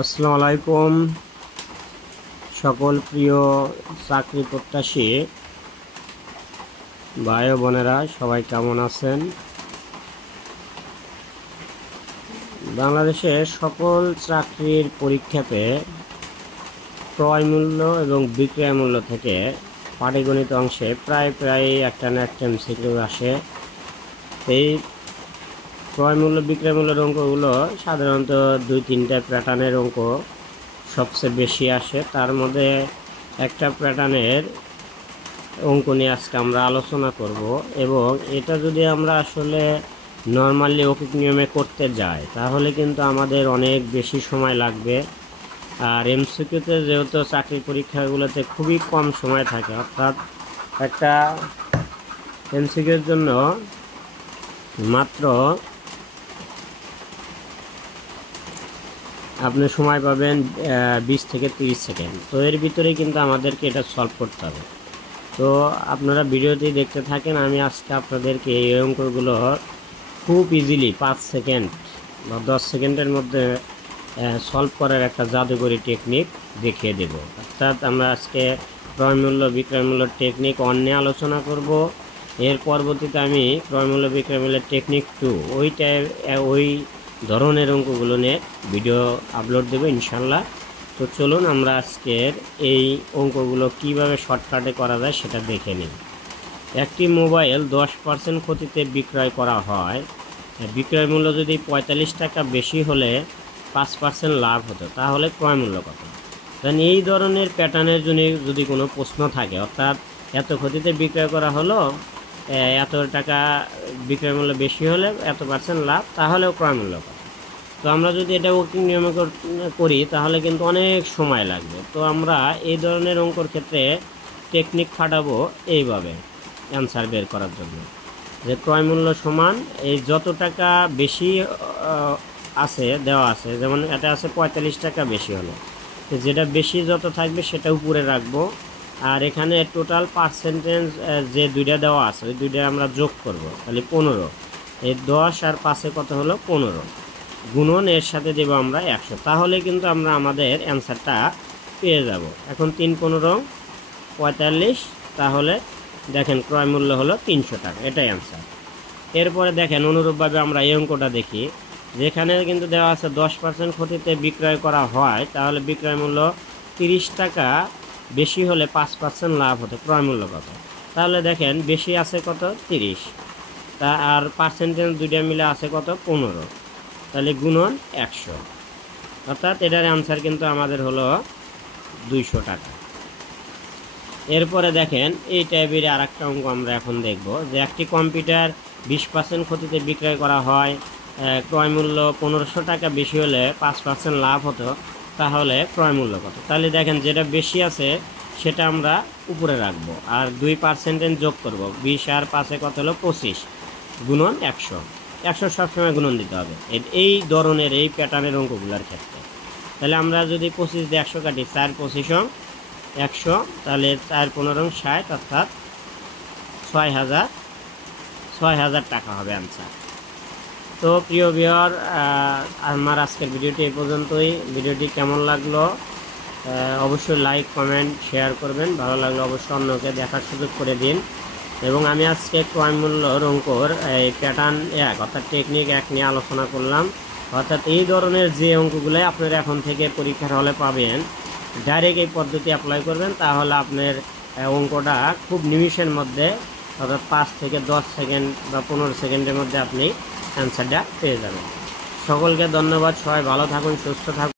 আসসালামু আলাইকুম সকল প্রিয় চাকরি প্রত্যাশী ভাই ও বোনেরা, সবাই কেমন আছেন? বাংলাদেশে সকল চাকরির পরীক্ষাতে ক্রয় মূল্য এবং বিক্রয় মূল্য থেকে পাটিগণিত অংশে প্রায় একটা না একটা এমসিকিউ আসে। এই ক্রয় মূল্য বিক্রয় মূল্যের অঙ্কগুলো সাধারণত 2-3টা প্যাটার্নের অঙ্ক সবচেয়ে বেশি আসে। তার মধ্যে একটা প্যাটার্নের অঙ্ক নিয়ে আজকে আমরা আলোচনা করব, এবং এটা যদি আমরা আসলে নর্মালি অঙ্কিক নিয়মে করতে যাই তাহলে কিন্তু আমাদের অনেক বেশি সময় লাগবে। আর এমসিকিউতে যেহেতু চাকরি পরীক্ষাগুলোতে খুবই কম সময় থাকে, অর্থাৎ একটা এমসিকিউর জন্য মাত্র আপনি সময় পাবেন 20 থেকে 30 সেকেন্ড। তো এর ভিতরে কিন্তু আমাদেরকে এটা সলভ করতে হবে। তো আপনারা ভিডিওটি দেখতে থাকেন। আমি আজকে আপনাদেরকে এই অঙ্কগুলো খুব ইজিলি 5 সেকেন্ড বা 10 সেকেন্ডের মধ্যে সলভ করার একটা জাদুকরী টেকনিক দেখিয়ে দেব। অর্থাৎ আমরা আজকে ক্রয় মূল্য বিক্রয় মূল্যের টেকনিক 1 নিয়ে আলোচনা করব। এর পরবর্তীতে আমি ক্রয় মূল্য বিক্রয় মূল্যের টেকনিক 2 ওই ধরনের অঙ্কগুলো নিয়ে ভিডিও আপলোড দেবো ইনশাল্লাহ। তো চলুন আমরা আজকের এই অঙ্কগুলো কিভাবে শর্টকাটে করা যায় সেটা দেখে নিই। একটি মোবাইল 10% ক্ষতিতে বিক্রয় করা হয়। বিক্রয় মূল্য যদি 45 টাকা বেশি হলে 5% লাভ হতো, তাহলে ক্রয় মূল্য কত? কারণ এই ধরনের প্যাটার্নের জন্য যদি কোনো প্রশ্ন থাকে, অর্থাৎ এত ক্ষতিতে বিক্রয় করা হলো, এত টাকা বিক্রয় মূল্য বেশি হলে এত % লাভ, তাহলেও ক্রয় মূল্য কত? তো আমরা যদি এটা ওয়ার্কিং নিয়মে করি তাহলে কিন্তু অনেক সময় লাগবে। তো আমরা এই ধরনের অঙ্কর ক্ষেত্রে টেকনিক খাটাবো এইভাবে অ্যান্সার বের করার জন্য, যে ক্রয় মূল্য সমান এই যত টাকা বেশি আছে দেওয়া আছে, যেমন এটা আছে 45 টাকা বেশি হলে, তো যেটা বেশি যত থাকবে সেটা উপরে রাখবো। আর এখানে টোটাল পার্সেন্টেজ যে দুইটা দেওয়া আছে ওই দুইটা আমরা যোগ করব, তাহলে 15। এই 10 আর 5 কত হলো? 15। গুণন এর সাথে দেবো আমরা 100, তাহলে কিন্তু আমরা আমাদের অ্যান্সারটা পেয়ে যাব। এখন 3×15 45, তাহলে দেখেন ক্রয় মূল্য হলো 300 টাকা, এটাই অ্যান্সার। এরপরে দেখেন অনুরূপভাবে আমরা এই অঙ্কটা দেখি, যেখানে কিন্তু দেওয়া আছে 10% ক্ষতিতে বিক্রয় করা হয়, তাহলে বিক্রয় মূল্য 30 টাকা বেশি হলে 5% লাভ হতো, ক্রয় মূল্য কত? তাহলে দেখেন বেশি আছে কত? 30, তা আর পার্সেন্টেজ দুইটা মিলে আছে কত? 15, তাহলে গুণন 100, অর্থাৎ এটার অ্যান্সার কিন্তু আমাদের হলো 200 টাকা। এরপরে দেখেন এই টাইপের আর একটা অঙ্ক আমরা এখন দেখব, যে একটি কম্পিউটার 20% ক্ষতিতে বিক্রয় করা হয়, ক্রয় মূল্য 1500 টাকা বেশি হলে 5% লাভ হতো, তাহলে ক্রয় মূল্য কত? তাহলে দেখেন যেটা বেশি আছে সেটা আমরা উপরে রাখবো, আর 2% যোগ করব। 20 আর 5 কত হলো? 25, গুণন 100। 100 সবসময় গুণন দিতে হবে এই ধরনের এই প্যাটার্নের অঙ্কগুলোর ক্ষেত্রে। তাহলে আমরা যদি 25 দিয়ে 100 কাটি, 4×25 100, তাহলে 4×15 60, অর্থাৎ 6000 টাকা হবে অ্যান্সার। তো প্রিয় ভিউয়ার, আমার আজকের ভিডিওটি এই পর্যন্তই। ভিডিওটি কেমন লাগলো অবশ্যই লাইক কমেন্ট শেয়ার করবেন, ভালো লাগলে অবশ্যই অন্যকে দেখার সুযোগ করে দিন। এবং আমি আজকে ক্রয় মূল্য অঙ্কর এই প্যাটার্ন 1 অর্থাৎ টেকনিক 1 নিয়ে আলোচনা করলাম। অর্থাৎ এই ধরনের যে অঙ্কগুলো আপনারা এখন থেকে পরীক্ষার হলে পাবেন, ডাইরেক্ট এই পদ্ধতি অ্যাপ্লাই করবেন, তাহলে আপনার অঙ্কটা খুব নিমিষের মধ্যে, অর্থাৎ 5 থেকে 10 সেকেন্ড বা 15 সেকেন্ডের মধ্যে আপনি অ্যান্সারটা পেয়ে যাবেন। সকলকে ধন্যবাদ, সবাই ভালো থাকুন, সুস্থ থাকুন।